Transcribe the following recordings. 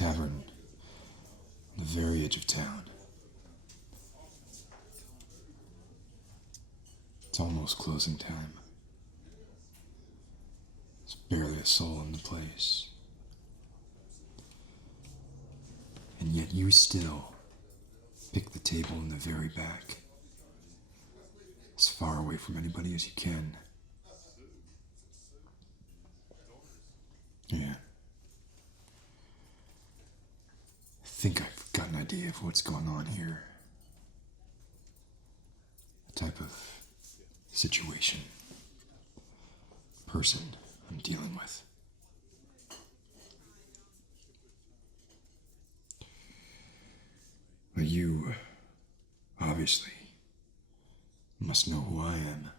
tavern on the very edge of town. It's almost closing time. There's barely a soul in the place. And yet you still pick the table in the very back, as far away from anybody as you can. Yeah. I think I've got an idea of what's going on here. The type of situation, person I'm dealing with. But you, obviously, must know who I am.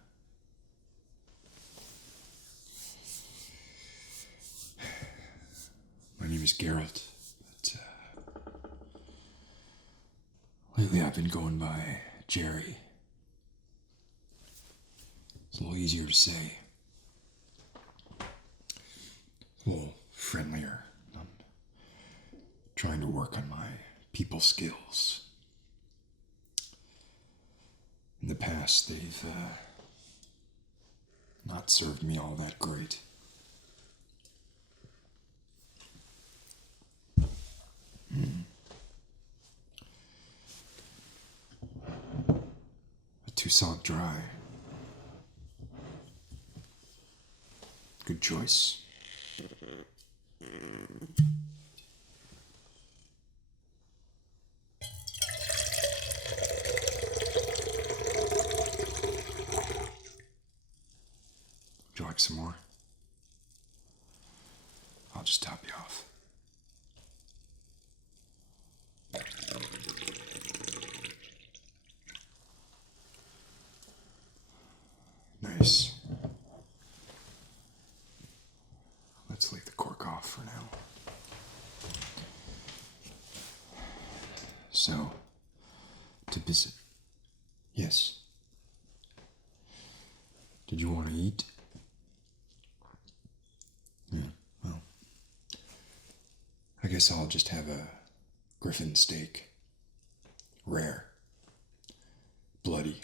My name is Geralt, but lately I've been going by Jerry. It's a little easier to say. A little friendlier. I'm trying to work on my people skills. In the past, they've not served me all that great. A Toussaint Dry. Good choice. Would you like some more? I'll just top you off. Nice. Let's leave the cork off for now. So, to visit. Yes. Did you want to eat? Yeah, well, I guess I'll just have a griffin steak. Rare. Bloody.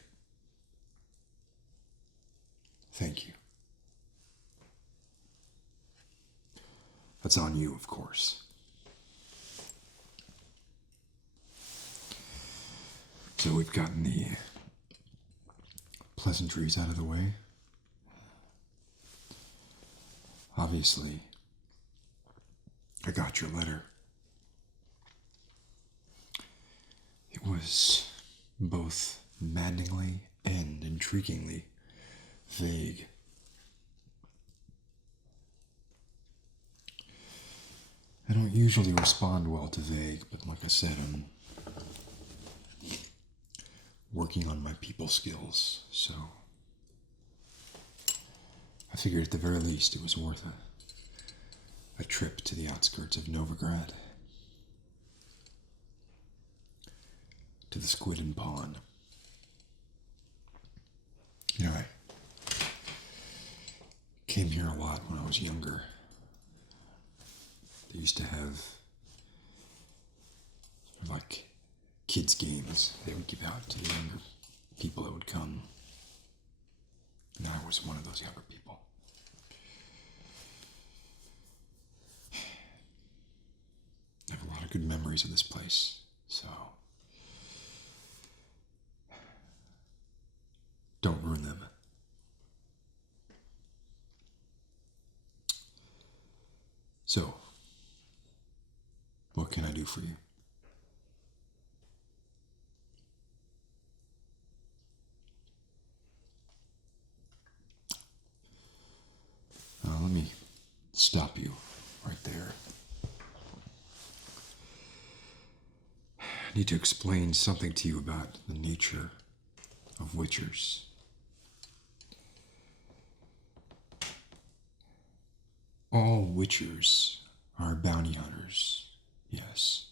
Thank you. That's on you, of course. So we've gotten the pleasantries out of the way. Obviously, I got your letter. It was both maddeningly and intriguingly vague. I don't usually respond well to vague, but like I said, I'm working on my people skills, so I figured at the very least it was worth a trip to the outskirts of Novigrad. To the Squid and Pawn. You know, I came here a lot when I was younger. They used to have like kids' games they would give out to the younger people that would come. And I was one of those younger people. I have a lot of good memories of this place, so don't ruin them. So, what can I do for you? Let me stop you right there. I need to explain something to you about the nature of witchers. All witchers are bounty hunters, yes.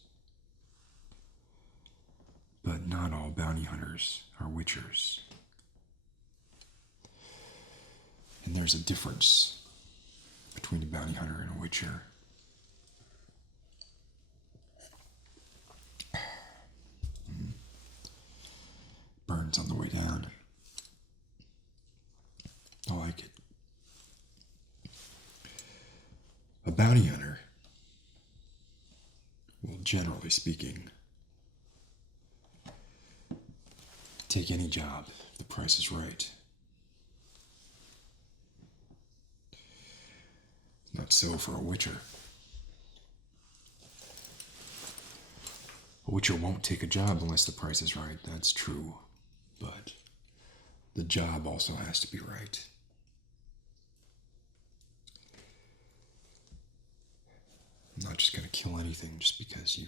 But not all bounty hunters are witchers. And there's a difference between a bounty hunter and a witcher. rewards on the way down. I like it. A bounty hunter will, generally speaking, take any job if the price is right. Not so for a witcher. A witcher won't take a job unless the price is right, that's true. But the job also has to be right. I'm not just going to kill anything just because you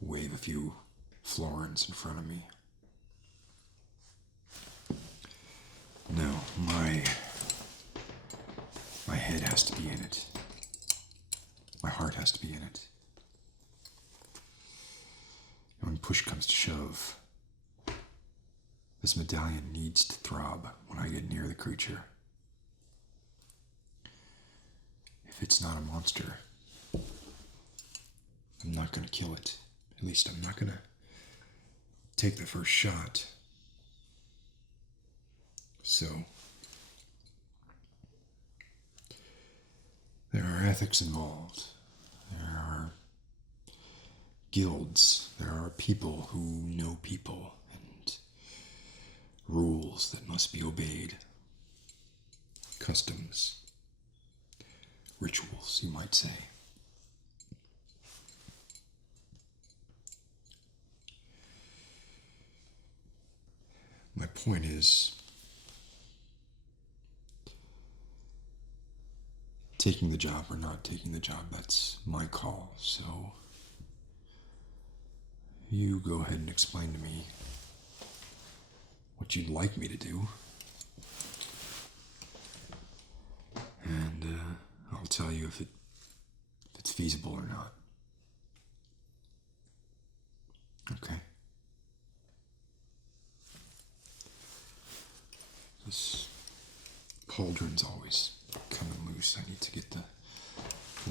wave a few florins in front of me. No, my head has to be in it. My heart has to be in it. And when push comes to shove, this medallion needs to throb when I get near the creature. If it's not a monster, I'm not going to kill it. At least I'm not going to take the first shot. So, there are ethics involved. There are guilds. There are people who know people and rules that must be obeyed. Customs. Rituals, you might say. My point is, taking the job or not taking the job, that's my call. So, you go ahead and explain to me what you'd like me to do. And I'll tell you if it's feasible or not. Okay. This pauldron's always coming loose. I need to get the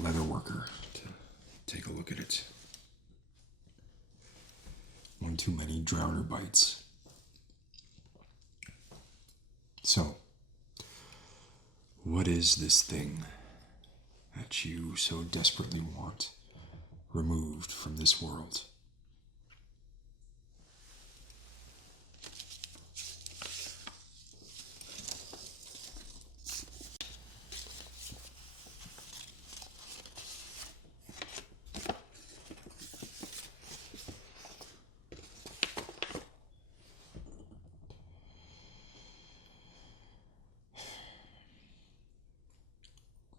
leather worker to take a look at it. One too many drowner bites. So, what is this thing that you so desperately want removed from this world?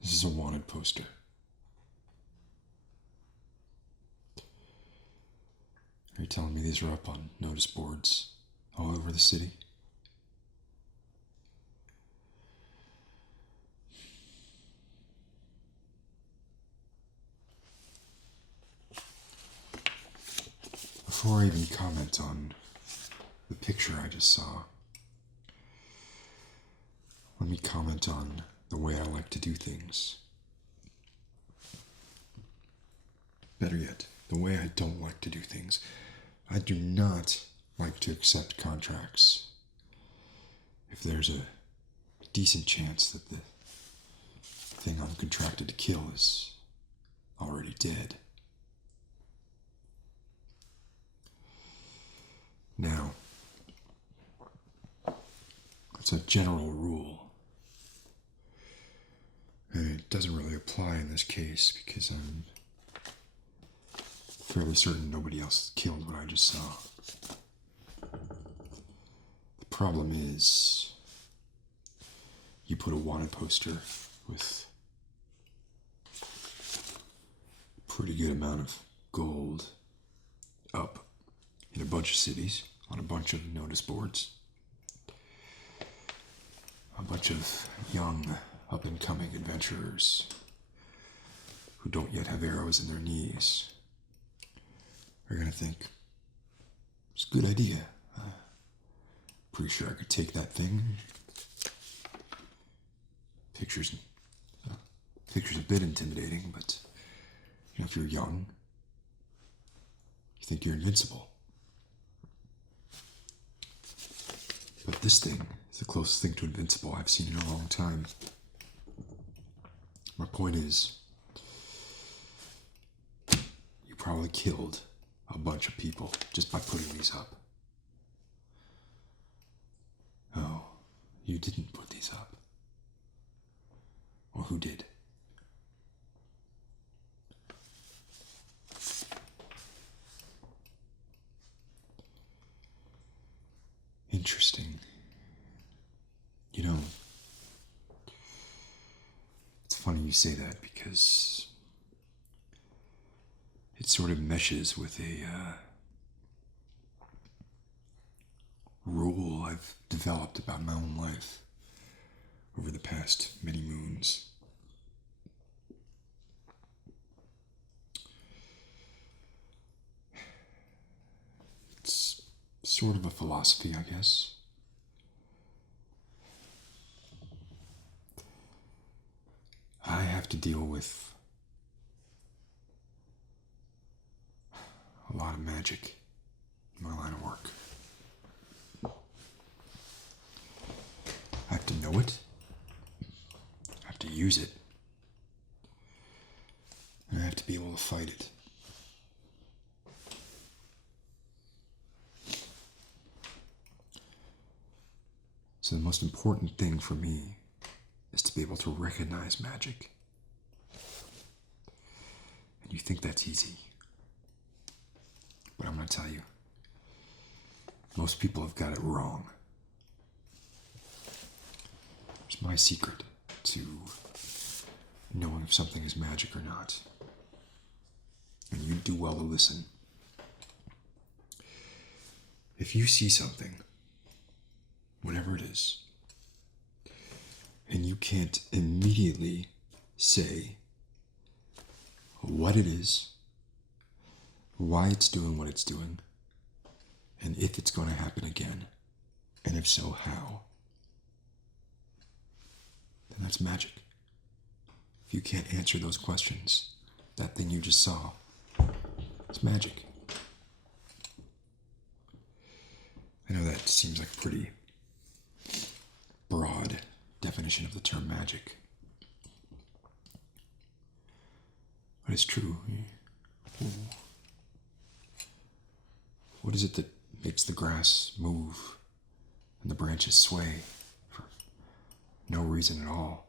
This is a wanted poster. Are you telling me these are up on notice boards all over the city? Before I even comment on the picture I just saw, let me comment on the way I like to do things. Better yet, the way I don't like to do things. I do not like to accept contracts if there's a decent chance that the thing I'm contracted to kill is already dead. Now, it's a general rule. And it doesn't really apply in this case because I'm fairly certain nobody else killed what I just saw. The problem is, you put a wanted poster with a pretty good amount of gold up in a bunch of cities, on a bunch of notice boards. A bunch of young, up-and-coming adventurers who don't yet have arrows in their knees are going to think, it's a good idea. Pretty sure I could take that thing. Picture's a bit intimidating, but you know, if you're young, you think you're invincible. this thing is the closest thing to invincible I've seen in a long time. My point is, you probably killed a bunch of people just by putting these up. Oh, you didn't put these up. Or who did? Interesting. You know, it's funny you say that because it sort of meshes with a rule I've developed about my own life over the past many moons. It's sort of a philosophy, I guess. I have to deal with a lot of magic in my line of work. I have to know it. I have to use it. And I have to be able to fight it. So the most important thing for me is to be able to recognize magic. And you think that's easy. But I'm going to tell you, most people have got it wrong. It's my secret to knowing if something is magic or not. And you do well to listen. If you see something, whatever it is, and you can't immediately say what it is, why it's doing what it's doing, and if it's going to happen again, and if so, how, then that's magic. If you can't answer those questions, that thing you just saw, it's magic. I know that seems like a pretty broad definition of the term magic. But it's true. What is it that makes the grass move and the branches sway for no reason at all?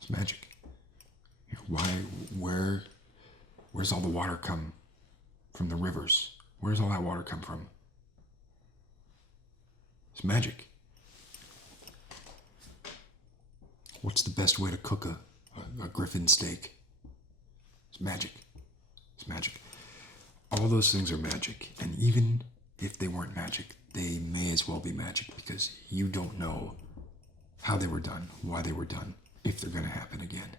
It's magic. Where's all the water come from the rivers? Where's all that water come from? It's magic. What's the best way to cook a griffin steak? It's magic. It's magic. All those things are magic. And even if they weren't magic, they may as well be magic because you don't know how they were done, why they were done, if they're going to happen again.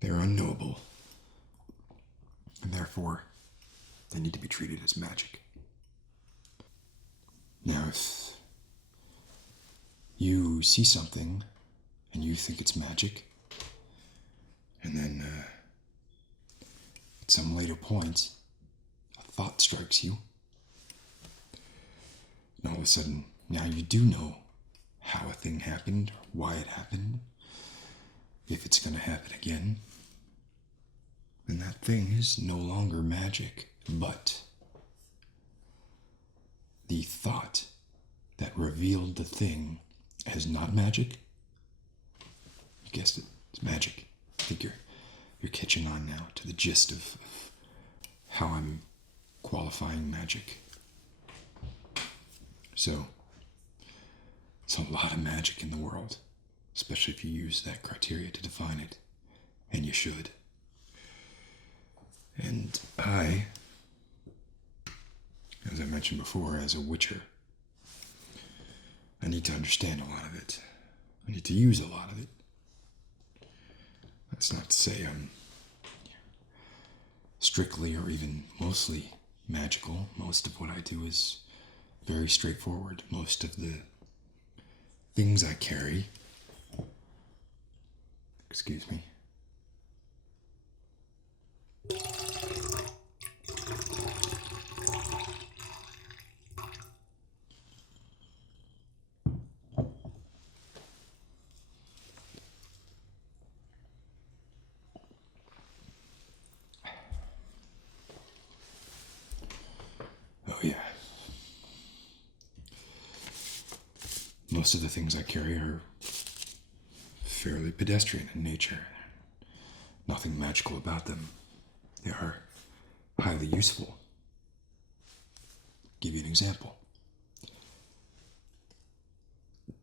They're unknowable. And therefore, they need to be treated as magic. Now, if you see something and you think it's magic, and then at some later point, a thought strikes you, and all of a sudden, now you do know how a thing happened, or why it happened, if it's going to happen again, then that thing is no longer magic, but the thought that revealed the thing as not magic, you guessed it, it's magic. I think you're catching on now to the gist of how I'm qualifying magic. So, it's a lot of magic in the world, especially if you use that criteria to define it, and you should. And I, as I mentioned before, as a witcher, I need to understand a lot of it. I need to use a lot of it. That's not to say I'm strictly or even mostly magical. Most of what I do is very straightforward. Most of the things I carry, excuse me, Most of the things I carry are fairly pedestrian in nature. Nothing magical about them. They are highly useful. Give you an example.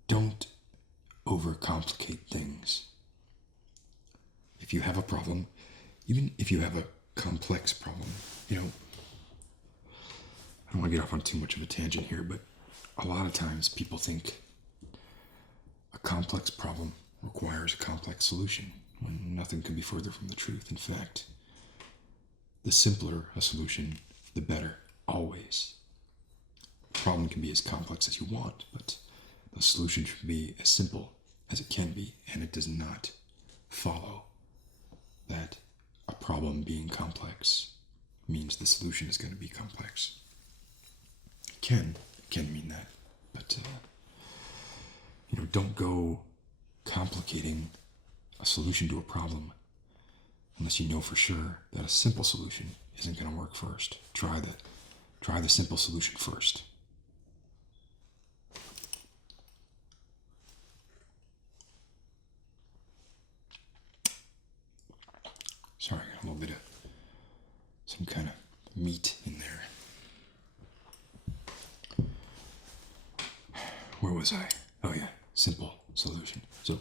Don't overcomplicate things. If you have a problem, even if you have a complex problem, I don't want to get off on too much of a tangent here, but a lot of times people think a complex problem requires a complex solution, when nothing could be further from the truth. In fact, the simpler a solution, the better, always. The problem can be as complex as you want, but the solution should be as simple as it can be, and it does not follow that a problem being complex means the solution is going to be complex. It can mean that, but don't go complicating a solution to a problem unless you know for sure that a simple solution isn't going to work first. Try the simple solution first. Sorry, I got a little bit of some kind of meat in there. Where was I? Oh yeah, simple solution. So,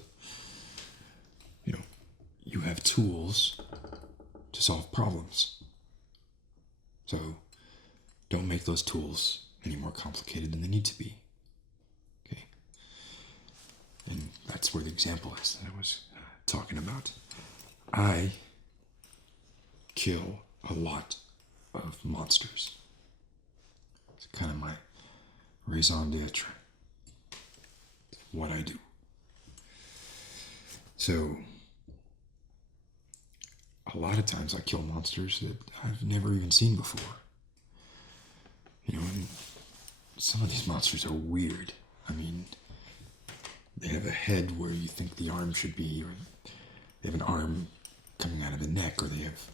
you have tools to solve problems. So, don't make those tools any more complicated than they need to be. Okay? And that's where the example is that I was talking about. I kill a lot of monsters. It's kind of my raison d'etre. What I do. So, a lot of times I kill monsters that I've never even seen before. And some of these monsters are weird. I mean, they have a head where you think the arm should be, or they have an arm coming out of the neck, or they have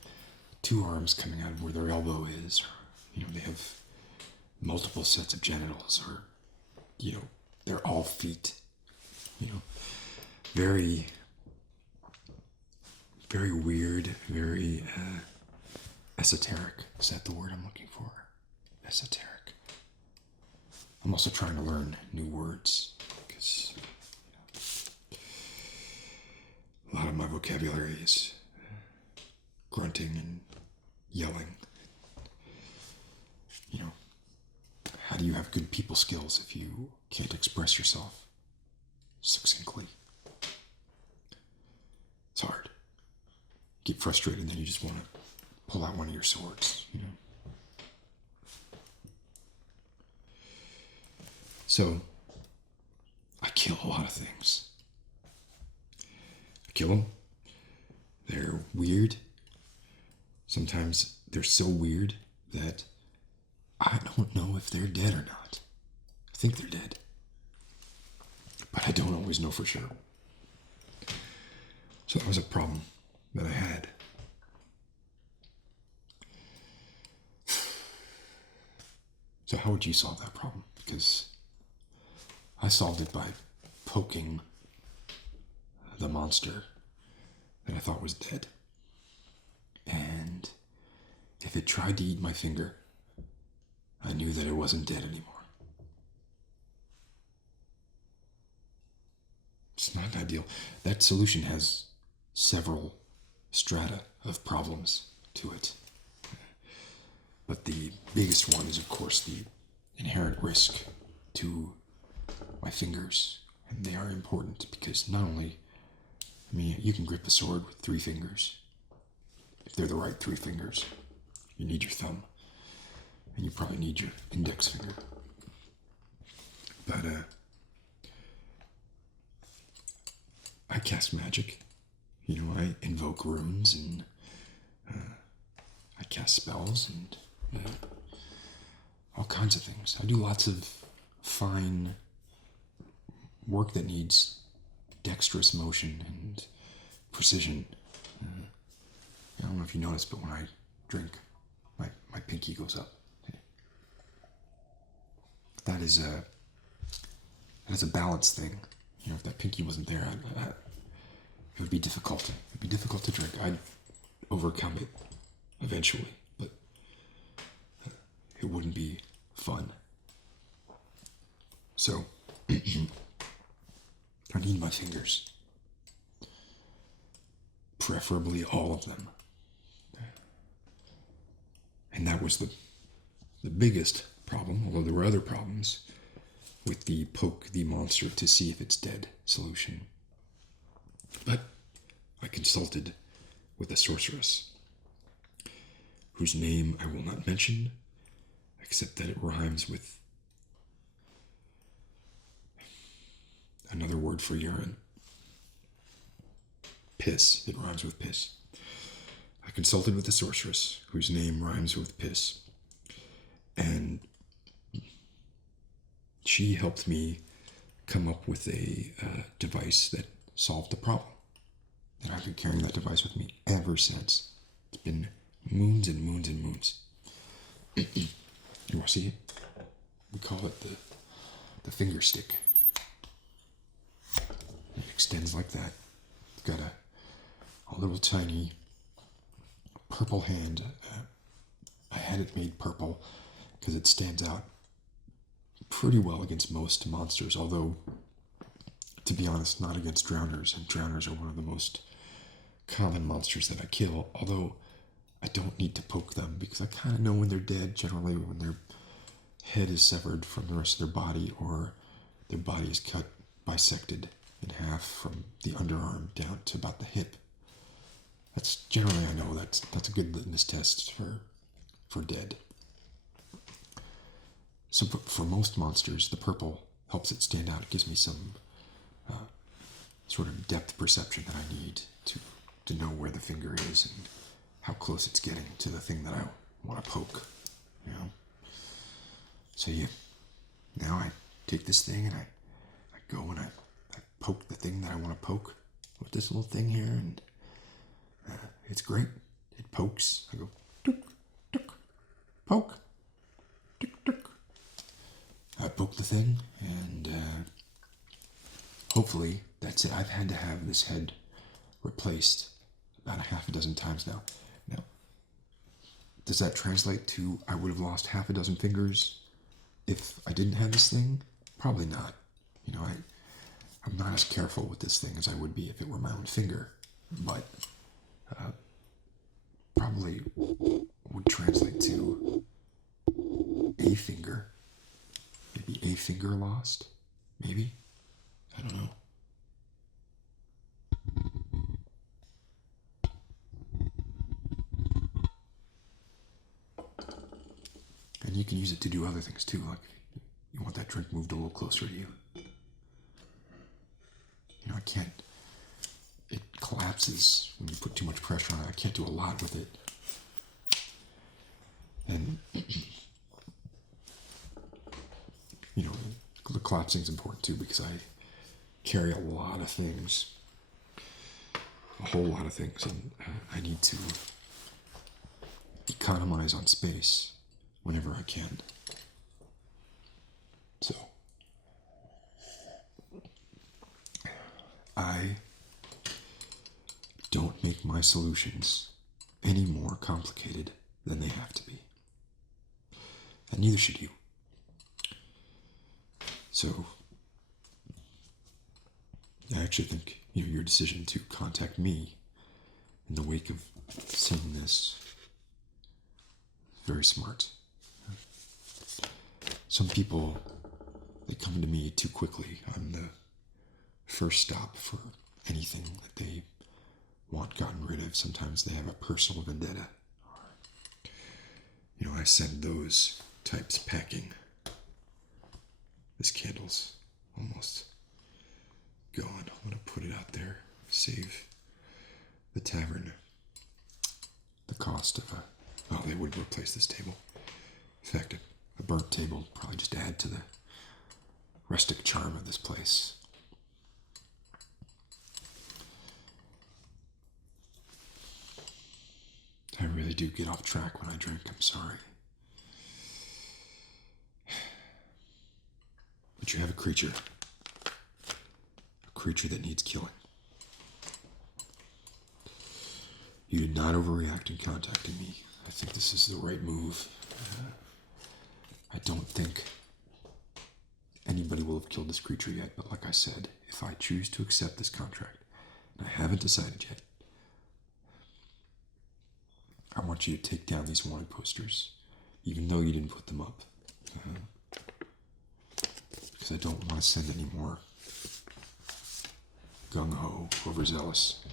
two arms coming out of where their elbow is, or, they have multiple sets of genitals, or, they're all feet. Very, very weird, very esoteric. Is that the word I'm looking for? Esoteric. I'm also trying to learn new words because a lot of my vocabulary is grunting and yelling. How do you have good people skills if you can't express yourself succinctly? It's hard. You get frustrated, and then you just want to pull out one of your swords, So, I kill a lot of things. I kill them. They're weird. Sometimes they're so weird that I don't know if they're dead or not. I think they're dead. But I don't always know for sure. So that was a problem that I had. So how would you solve that problem? Because I solved it by poking the monster that I thought was dead. And if it tried to eat my finger, I knew that it wasn't dead anymore. It's not ideal. That solution has several strata of problems to it. But the biggest one is, of course, the inherent risk to my fingers. And they are important because not only, you can grip a sword with 3 fingers. If they're the right 3 fingers, you need your thumb. And you probably need your index finger. But, I cast magic. I invoke runes and I cast spells and all kinds of things. I do lots of fine work that needs dexterous motion and precision. I don't know if you noticed, but when I drink, my pinky goes up. it's a balance thing. If that pinky wasn't there, it would be difficult. It'd be difficult to drink. I'd overcome it eventually, but it wouldn't be fun. So, I need my fingers. Preferably all of them. And that was the biggest problem, although there were other problems, with the poke the monster to see if it's dead solution. But I consulted with a sorceress, whose name I will not mention, except that it rhymes with another word for urine. Piss. It rhymes with piss. I consulted with a sorceress, whose name rhymes with piss, and she helped me come up with a device that solved the problem. And I've been carrying that device with me ever since. It's been moons and moons and moons. You want to see it? We call it the finger stick. It extends like that. It's got a little tiny purple hand. I had it made purple because it stands out pretty well against most monsters, although, to be honest, not against drowners, and drowners are one of the most common monsters that I kill, although I don't need to poke them because I kind of know when they're dead, generally when their head is severed from the rest of their body, or their body is cut, bisected in half from the underarm down to about the hip. That's generally, I know that's a good litmus test for dead. So for most monsters, the purple helps it stand out. It gives me some sort of depth perception that I need to know where the finger is and how close it's getting to the thing that I want to poke. So yeah, now I take this thing and I go and I poke the thing that I want to poke with this little thing here, and it's great. It pokes. I go, tuk, tuk, poke, tuk, tuk. I poke the thing, and hopefully that's it. I've had to have this head replaced about a half a dozen times now. Now, does that translate to I would have lost half a dozen fingers if I didn't have this thing? Probably not. I'm not as careful with this thing as I would be if it were my own finger, but probably would translate to a finger. Maybe a finger lost? Maybe? I don't know. And you can use it to do other things too, like you want that drink moved a little closer to you. I can't, it collapses when you put too much pressure on it. I can't do a lot with it. And, the collapsing is important too, because I carry a lot of things, a whole lot of things, and I need to economize on space whenever I can. So, I don't make my solutions any more complicated than they have to be. And neither should you. So, I actually think your decision to contact me in the wake of seeing this is very smart. Some people, they come to me too quickly. I'm the first stop for anything that they want gotten rid of. Sometimes they have a personal vendetta. I send those types packing. This candle's almost gone. I'm going to put it out there. Save the tavern the cost of they would replace this table. In fact, a burnt table would probably just add to the rustic charm of this place. I really do get off track when I drink. I'm sorry. But you have a creature creature that needs killing. You did not overreact in contacting me. I think this is the right move. I don't think anybody will have killed this creature yet, but like I said, if I choose to accept this contract, and I haven't decided yet, I want you to take down these wanted posters, even though you didn't put them up. Because I don't want to send any more gung-ho, overzealous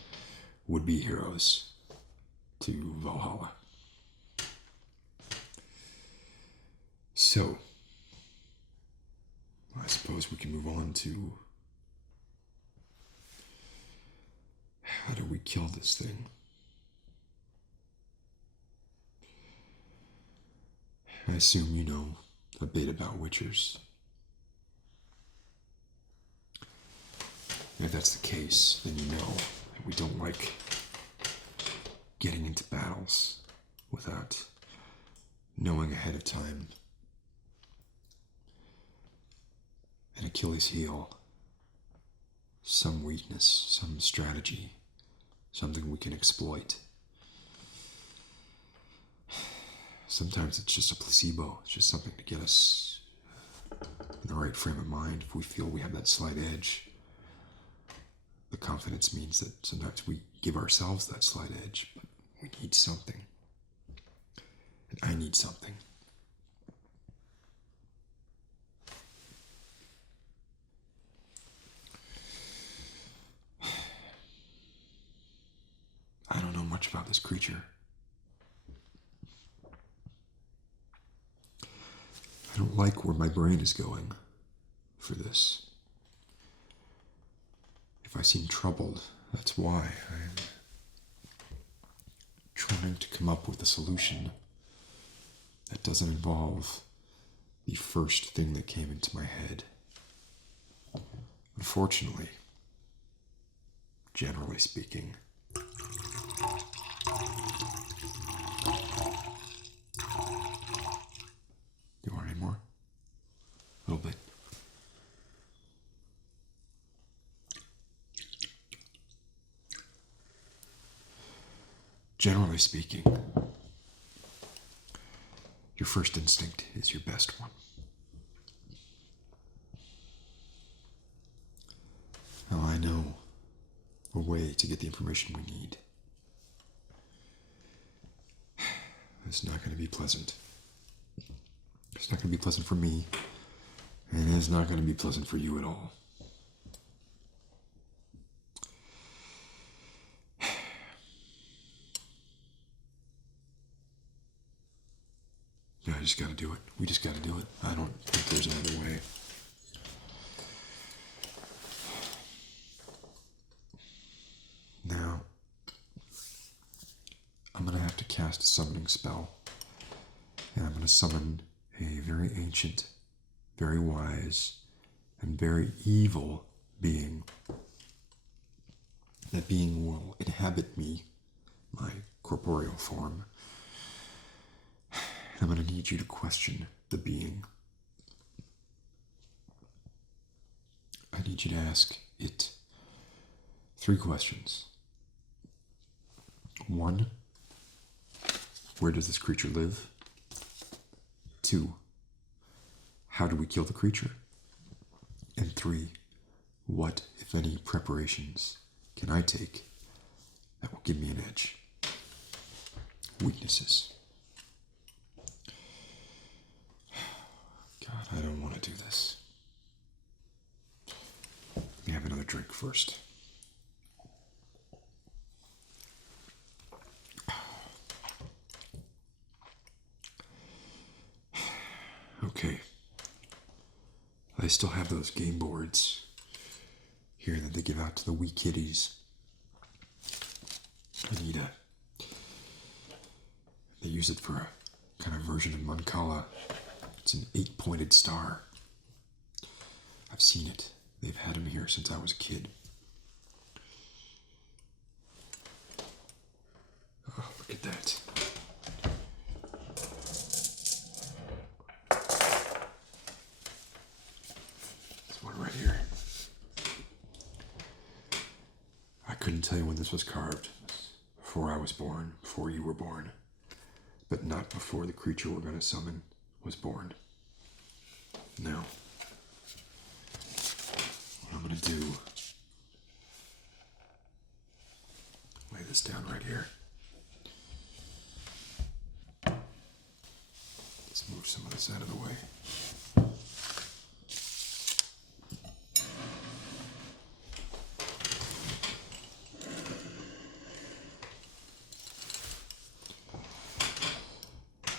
would-be heroes to Valhalla. So, I suppose we can move on to how do we kill this thing? I assume you know a bit about Witchers. If that's the case, then you know that we don't like getting into battles without knowing ahead of time an Achilles heel, some weakness, some strategy, something we can exploit. Sometimes it's just a placebo. It's just something to get us in the right frame of mind. If we feel we have that slight edge, the confidence means that sometimes we give ourselves that slight edge, but we need something. And I need something. I don't know much about this creature. I don't like where my brain is going for this. If I seem troubled, that's why I'm trying to come up with a solution that doesn't involve the first thing that came into my head. Unfortunately, generally speaking, you want any more? A little bit. Generally speaking, your first instinct is your best one. Now I know a way to get the information we need. It's not going to be pleasant. It's not going to be pleasant for me, and it's not going to be pleasant for you at all. Yeah, I just got to do it. We just got to do it. I don't think there's another way. Now, I'm going to have to cast a summoning spell. And I'm going to summon a very ancient, very wise, and very evil being. That being will inhabit me, my corporeal form. I'm going to need you to question the being. I need you to ask it 3 questions. 1, where does this creature live? 2, how do we kill the creature? And 3, what, if any, preparations can I take that will give me an edge? Weaknesses. God, I don't want to do this. Let me have another drink first. Okay. I still have those game boards here that they give out to the wee kiddies. They use it for a kind of version of Mancala. It's an 8-pointed star. I've seen it. They've had them here since I was a kid. Oh, look at that. There's one right here. couldn't tell you when this was carved. Before I was born, before you were born. But not before the creature we're going to summon was born. Now, what I'm going to do... lay this down right here. Let's move some of this out of the way.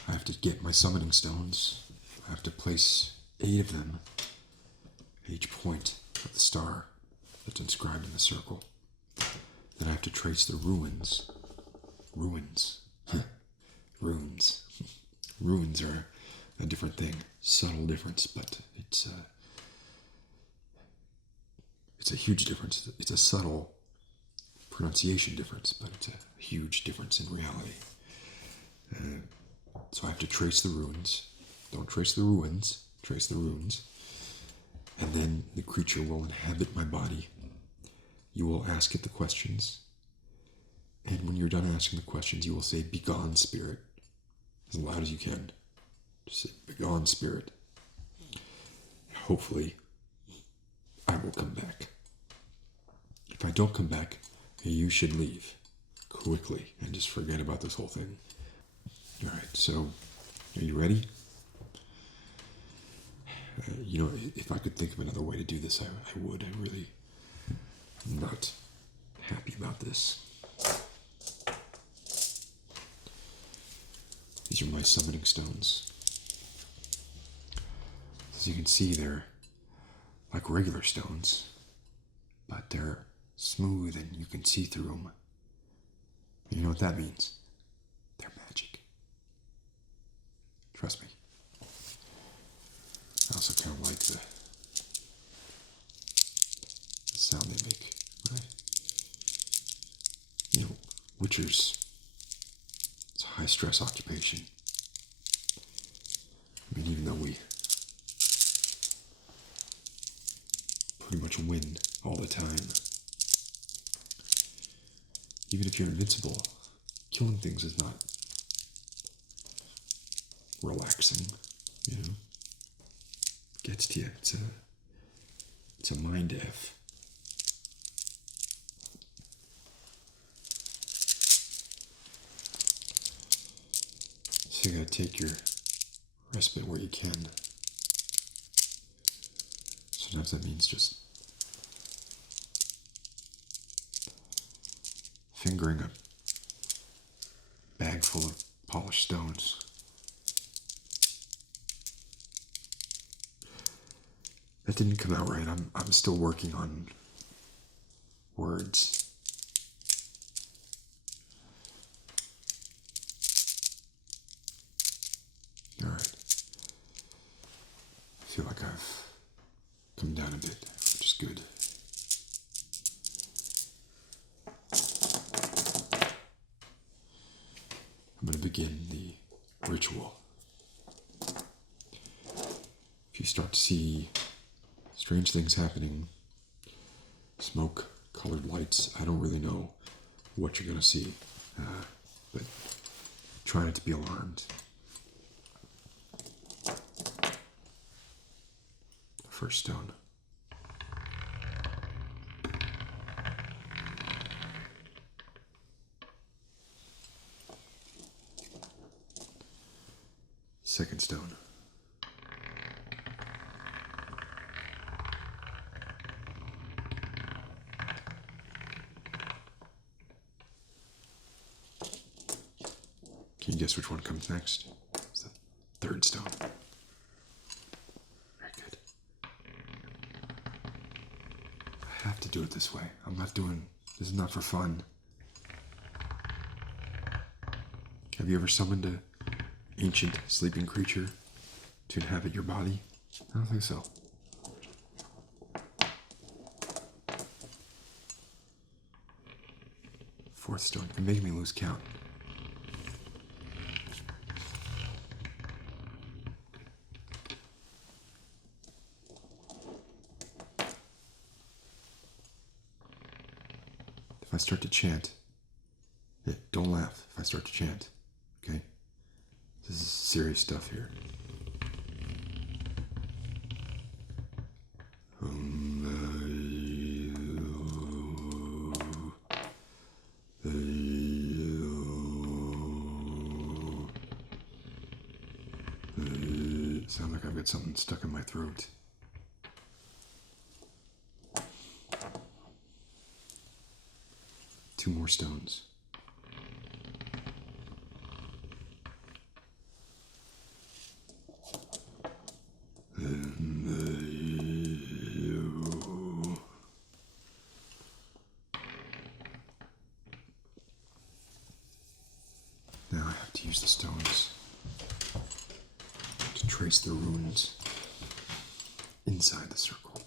I have to get my summoning stones. I have to place 8 of them at each point of the star that's inscribed in the circle. Then I have to trace the ruins. Ruins. Runes. Ruins are a different thing. Subtle difference, but it's a huge difference. It's a subtle pronunciation difference, but it's a huge difference in reality. So I have to trace the runes. Don't trace the ruins. Trace the runes. And then the creature will inhabit my body. You will ask it the questions. And when you're done asking the questions, you will say, "Begone, spirit," as loud as you can. Just say, "Begone, spirit." Hopefully, I will come back. If I don't come back, you should leave quickly and just forget about this whole thing. All right, so are you ready? If I could think of another way to do this, I would. I really am not happy about this. These are my summoning stones. As you can see, they're like regular stones, but they're smooth and you can see through them. You know what that means? They're magic. Trust me. I also kind of like the sound they make, right? Witchers, it's a high-stress occupation. I mean, even though we pretty much win all the time, even if you're invincible, killing things is not relaxing, Gets to you. It's a mind F. So you gotta take your respite where you can. Sometimes that means just fingering a bag full of polished stones. That didn't come out right. I'm still working on words. All right. I feel like I've come down a bit, which is good. I'm going to begin the ritual. If you start to see strange things happening, smoke, colored lights, I don't really know what you're going to see, but try not to be alarmed. First stone. Second stone. Can you guess which one comes next? It's the third stone. Very good. I have to do it this way. This is not for fun. Have you ever summoned an ancient sleeping creature to inhabit your body? I don't think so. Fourth stone. You're making me lose count. if I start to chant, yeah, don't laugh if I start to chant, okay? This is serious stuff here. Sound like I've got something stuck in my throat. Two more stones. Now I have to use the stones to trace the runes inside the circle.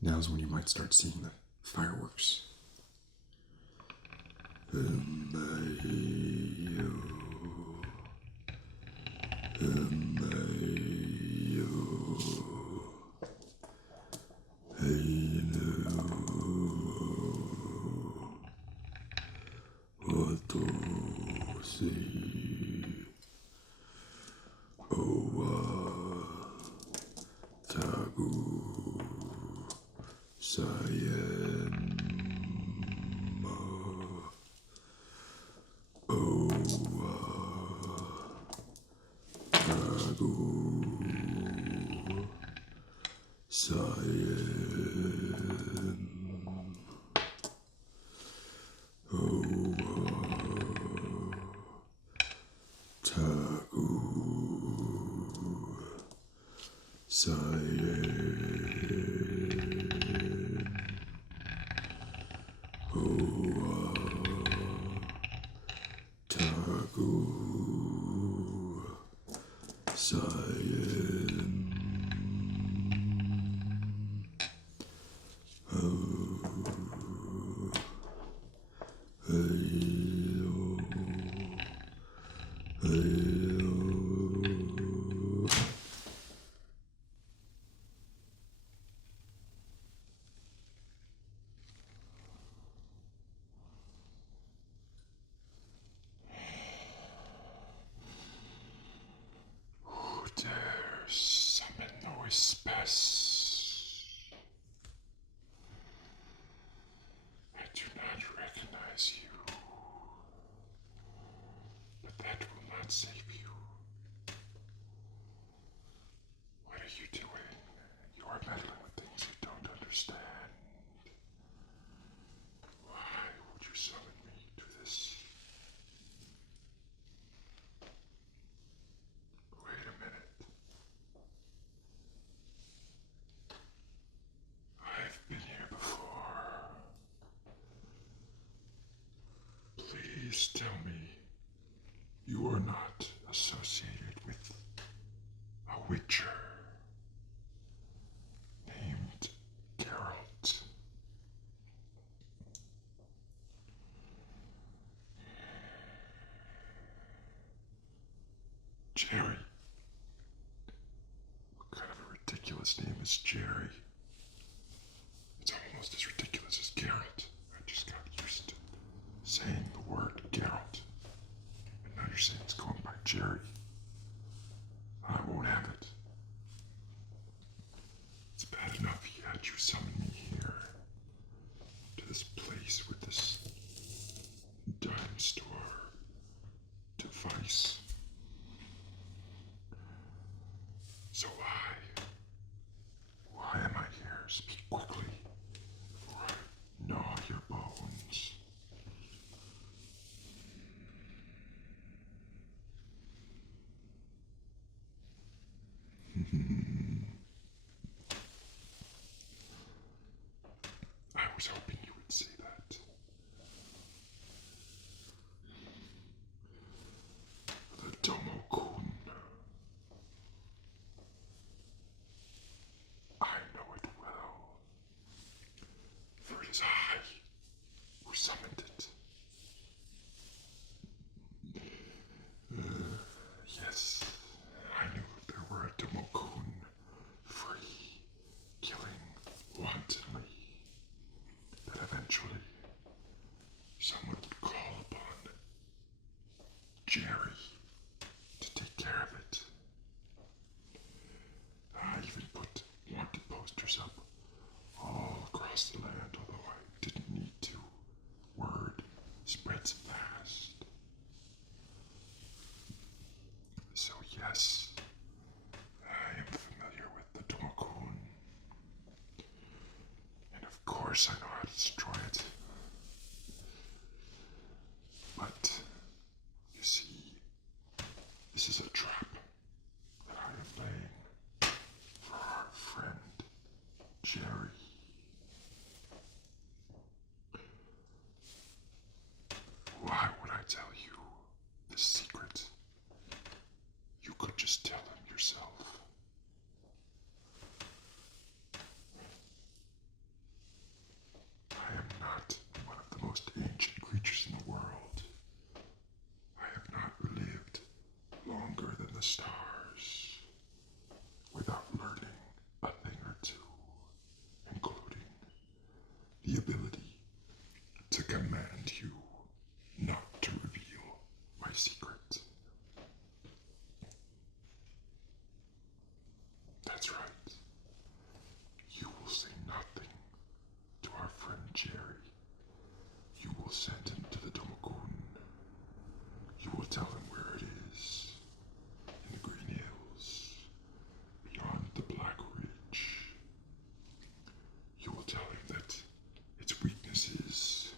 Now's when you might start seeing the fireworks. Save you. What are you doing? You are meddling with things you don't understand. Why would you summon me to this? Wait a minute. I've been here before. Please tell me you are not associated with a witcher named Geralt. Jerry. What kind of a ridiculous name is Jerry? It's almost as ridiculous as Geralt. I just got used to saying the word Geralt. And now you're saying it's going by Jerry. I won't have it. It's bad enough yet you summoned me here to this place with this dime store device. So why am I here? Speak quickly before I gnaw your bones. I was hoping you would say that. The Domo-kun. I know it well. Jerry to take care of it. I even put wanted posters up all across the land, although I didn't need to. Word spreads fast. So yes, I am familiar with the Tomakun. And of course I know how to destroy it. But, you see, this is a trap that I am laying for our friend, Jerry. Why would I tell you this secret? You could just tell him yourself. I am not one of the most ancient creatures in the world. I have not lived longer than the stars without learning a thing or two, including the ability to command you not to reveal my secret. That's right. You will say nothing to our friend Jerry. You will send him to the Domakun. You will tell him where it is, in the Green Hills, beyond the Black Ridge. You will tell him that its weakness is...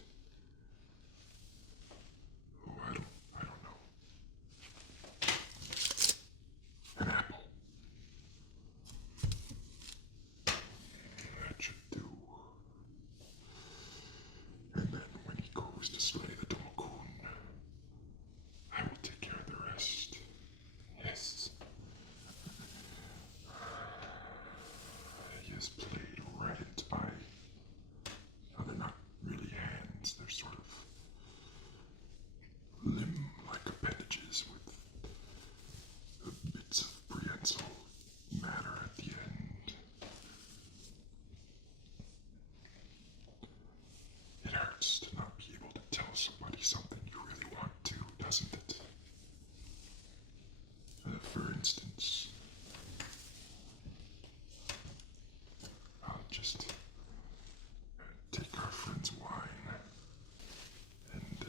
Oh, I don't know. An apple. That should do. And then when he goes to slay the Domakun, I will take care of the rest. Yes. He has played right into my... No, they're not really hands. They're sort of limb-like appendages with bits of prehensile matter at the end. It hurts to not be able to tell somebody something you really want to, doesn't it? For instance, I'll just take our friend's wine and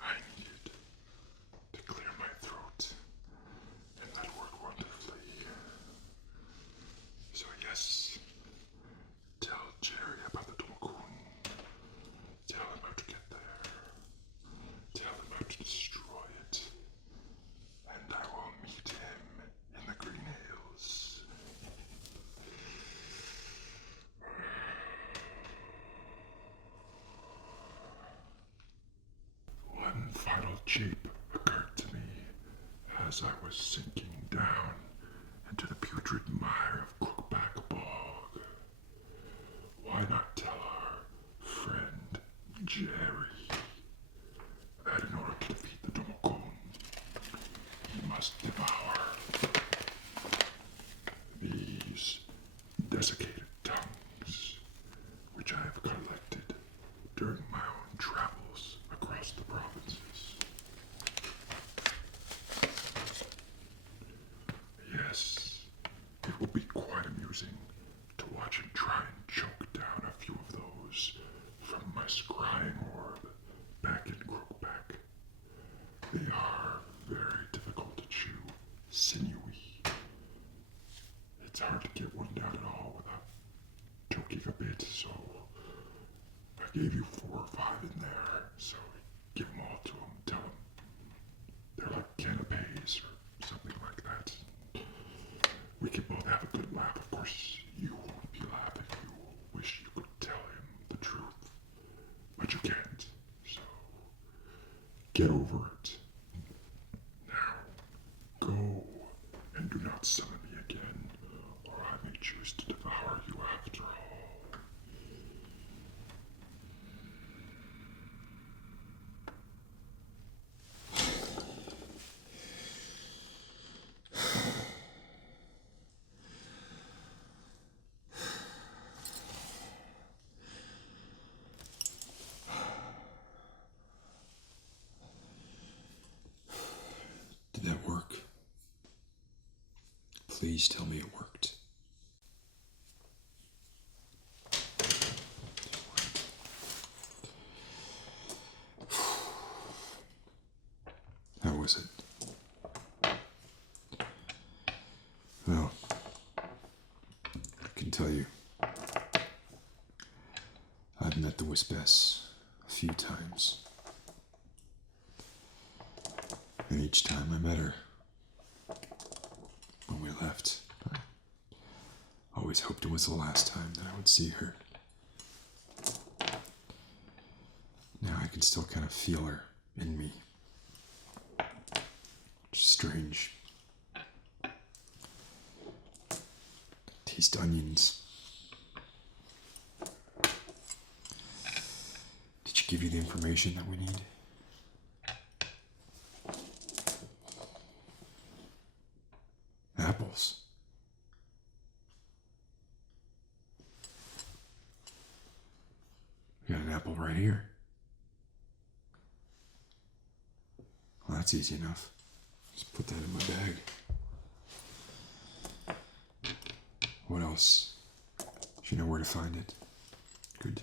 I needed to clear my throat, and that worked wonderfully. So yes, tell Jerry about the Domakun. Tell him how to get there. Tell him how to destroy it. And I will meet him in the Green Hills. One final jape occurred to me as I was sinking down into the putrid mire of Crookback Bog. Why not tell our friend Jerry that in order to defeat the Domakun, he must devour these desiccated tongues, which I have collected during my own travels across the provinces. Yes, it will be quite amusing to watch him try and choke down a few of those from my scrying orb back in Crookback. They are very difficult to chew, sinewy. It's hard to get one down at all without choking a bit, so I gave you 4 or 5 in there, so give them all to him, tell him they're like canapes or something like that. We can both have a good laugh. Of course, you won't be laughing. You wish you could tell him the truth, but you can't, so get over it. Now, go and do not summon me again, or I may choose to devour you after all. Please tell me it worked. How was it? Well, I can tell you, I've met the Wispess a few times. And each time I met her, when we left, I always hoped it was the last time that I would see her. Now I can still kind of feel her in me. Strange. Taste onions. Did she give you the information that we need? Apples. We got an apple right here. Well, that's easy enough. Just put that in my bag. What else? Do you know where to find it? Good.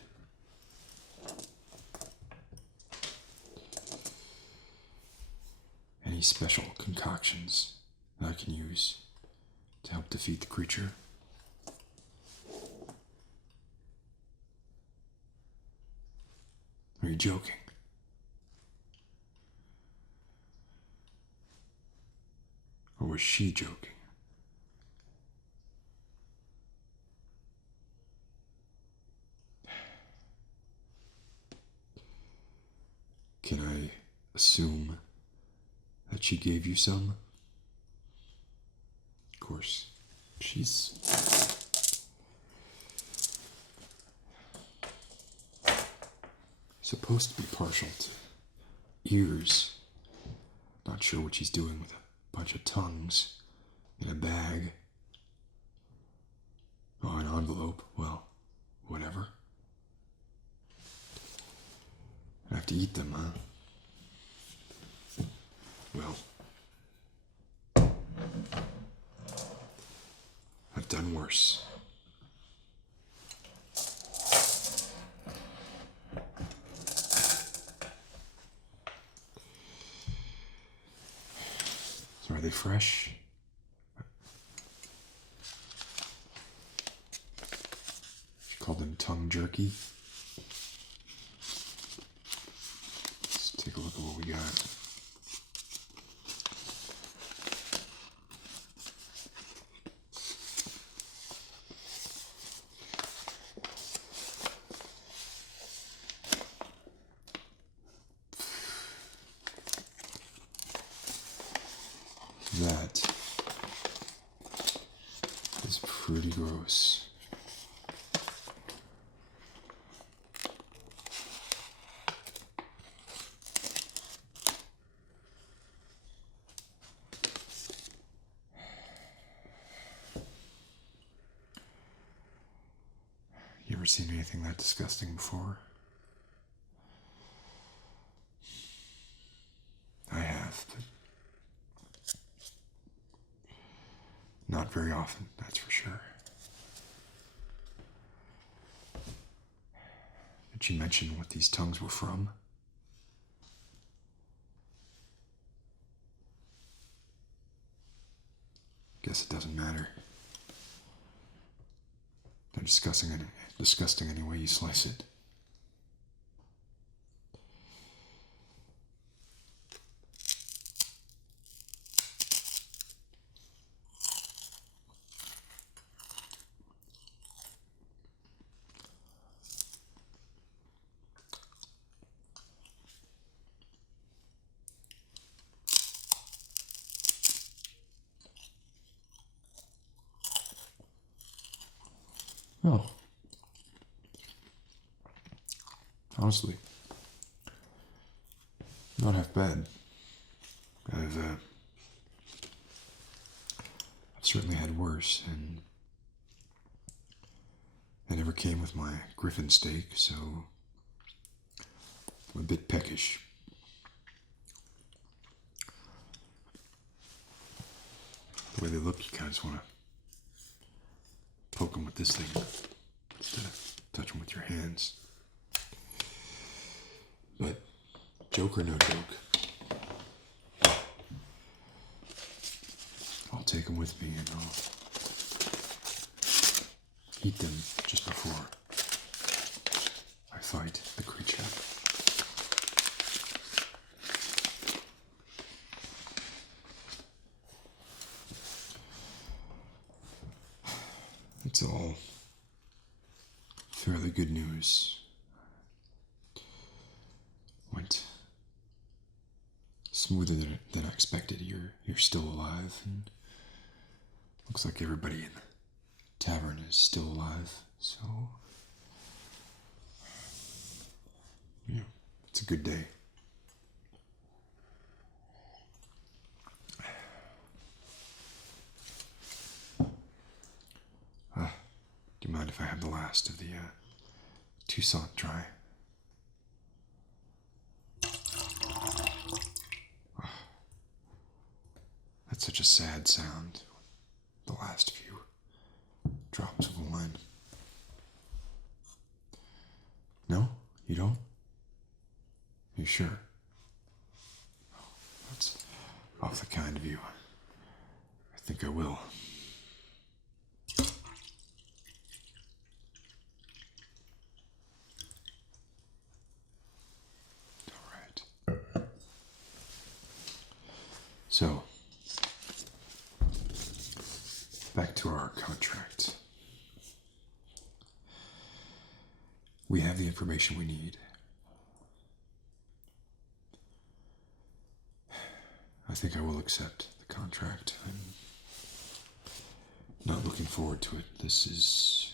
Any special concoctions that I can use to help defeat the creature? Are you joking? Or was she joking? Can I assume that she gave you some? Of course, she's supposed to be partial to ears. Not sure what she's doing with a bunch of tongues in a bag. Oh, an envelope. Well, whatever. I have to eat them, huh? Well, I've done worse. So are they fresh? She called them tongue jerky. Let's take a look at what we got. That is pretty gross. You ever seen anything that disgusting before? I have, but not very often, that's for sure. Did she mention what these tongues were from? Guess it doesn't matter. They're disgusting any way you slice it. Oh. Honestly, not half bad. I've certainly had worse, and I never came with my griffin steak, so I'm a bit peckish. The way they look, you kind of just want to poke them with this thing instead of touch them with your hands. But joke or no joke, I'll take them with me and I'll eat them just before I fight the creature. It's all fairly good news. Went smoother than I expected. You're still alive, and looks like everybody in the tavern is still alive. So, yeah, it's a good day. Do you mind if I have the last of the Toussaint dry? That's such a sad sound. The last few drops of wine. No? You don't? You sure? Oh, that's awfully kind of you. I think I will. So, back to our contract. We have the information we need. I think I will accept the contract. I'm not looking forward to it. This is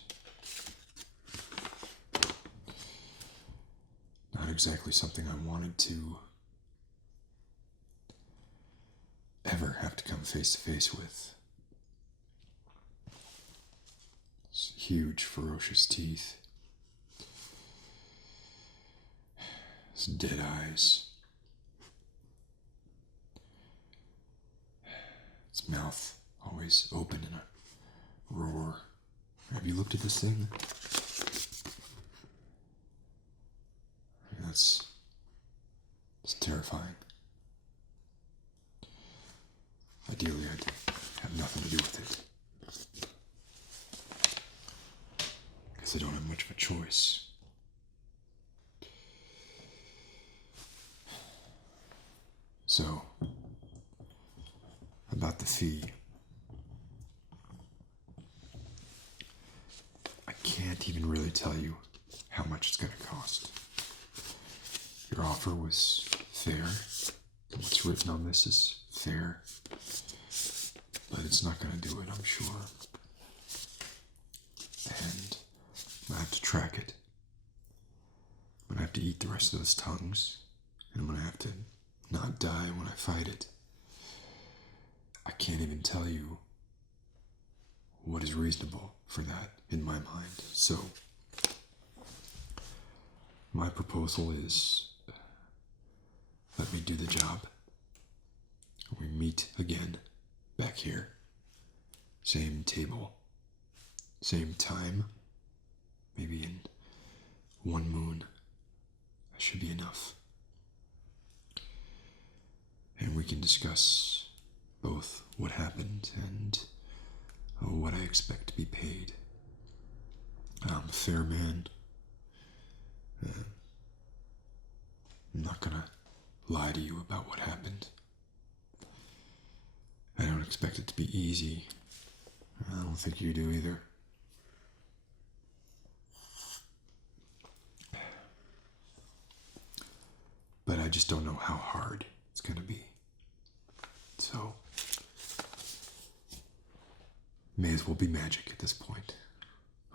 not exactly something I wanted to ever have to come face to face with. It's huge, ferocious teeth. It's dead eyes. Its mouth always open in a roar. Have you looked at this thing? It's terrifying. Ideally, I'd have nothing to do with it. Because I don't have much of a choice. So, about the fee. I can't even really tell you how much it's going to cost. Your offer was fair. What's written on this is fair. But it's not going to do it, I'm sure. And I'm going to have to track it. I'm going to have to eat the rest of those tongues. And I'm going to have to not die when I fight it. I can't even tell you what is reasonable for that in my mind. So, my proposal is let me do the job. We meet again back here. Same table. Same time. Maybe in one moon. That should be enough. And we can discuss both what happened and what I expect to be paid. I'm a fair man. I'm not gonna lie to you about what happened. I don't expect it to be easy. I don't think you do either. But I just don't know how hard it's gonna be. So, may as well be magic at this point.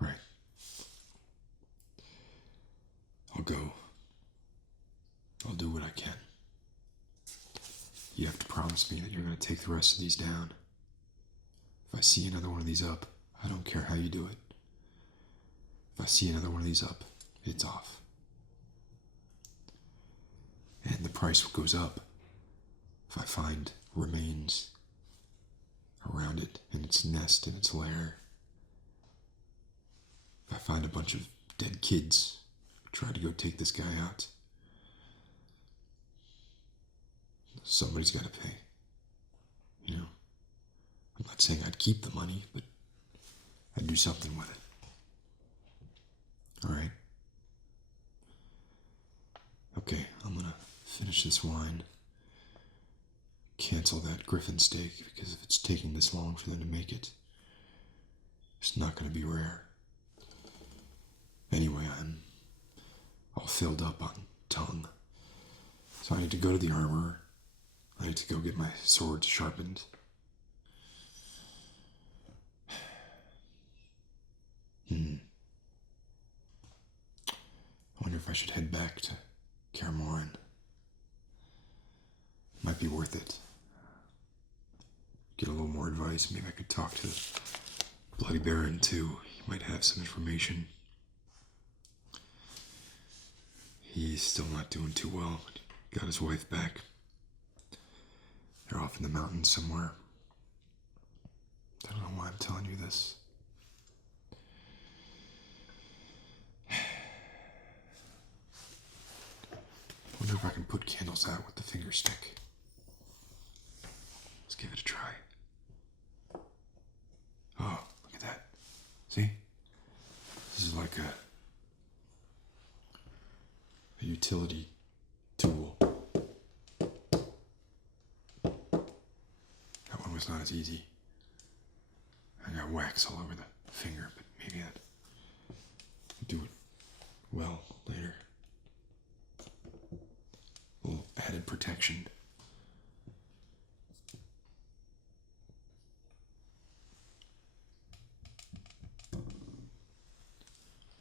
Right. I'll go. I'll do what I can. You have to promise me that you're going to take the rest of these down. If I see another one of these up, I don't care how you do it. If I see another one of these up, it's off. And the price goes up. If I find remains, around it in its nest, in its lair. If I find a bunch of dead kids who tried to go take this guy out, somebody's got to pay. You know, I'm not saying I'd keep the money, but I'd do something with it. All right? Okay, I'm gonna finish this wine. Cancel that griffin steak, because if it's taking this long for them to make it, it's not gonna be rare. Anyway, I'm all filled up on tongue. So I need to go to the armorer. I need to go get my sword sharpened. I wonder if I should head back to Kaer. Might be worth it. Get a little more advice. Maybe I could talk to Bloody Baron too. He might have some information. He's still not doing too well. Got his wife back. They're off in the mountains somewhere. I don't know why I'm telling you this. I wonder if I can put candles out with the finger stick. Let's give it a try. Oh, look at that. See? This is like a utility tool. That one was not as easy. I got wax all over the finger, but maybe I'd do it well later. A little added protection.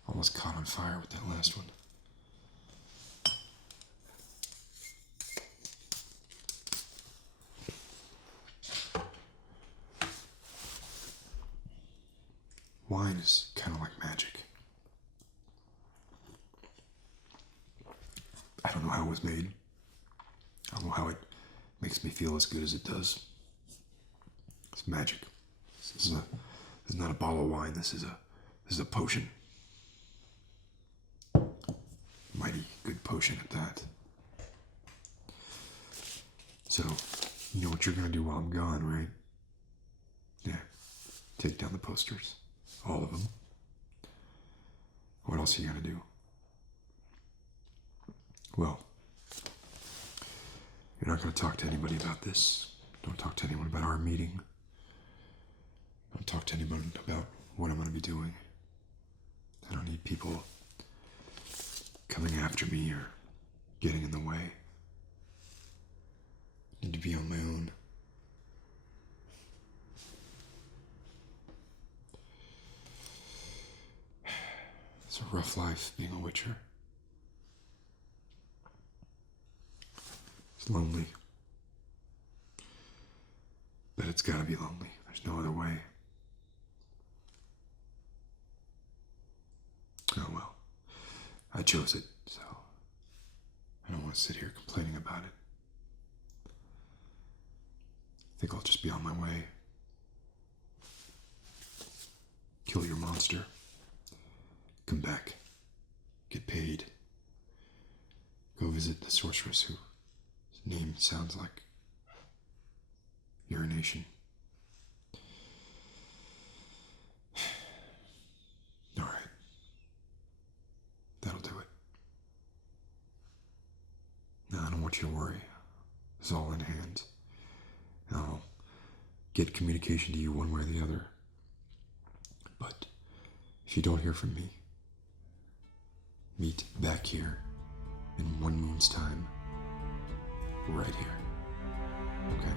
Almost caught on fire with that last one. Wine is kind of like magic. I don't know how it was made. I don't know how it makes me feel as good as it does. It's magic. This is not a bottle of wine. This is a potion. Mighty good potion at that. So, you know what you're gonna do while I'm gone, right? Yeah. Take down the posters. All of them. What else are you gonna do? Well, you're not gonna talk to anybody about this. Don't talk to anyone about our meeting. Don't talk to anyone about what I'm gonna be doing. I don't need people coming after me or getting in the way. I need to be on my own. It's a rough life being a witcher. It's lonely. But it's gotta be lonely. There's no other way. Oh well. I chose it, so I don't want to sit here complaining about it. I think I'll just be on my way. Kill your monster. Come back. Get paid. Go visit the sorceress whose name sounds like urination. Alright. That'll do it. Now, I don't want you to worry. It's all in hand. I'll get communication to you one way or the other. But if you don't hear from me, meet back here in 1 moon's time. Right here. Okay?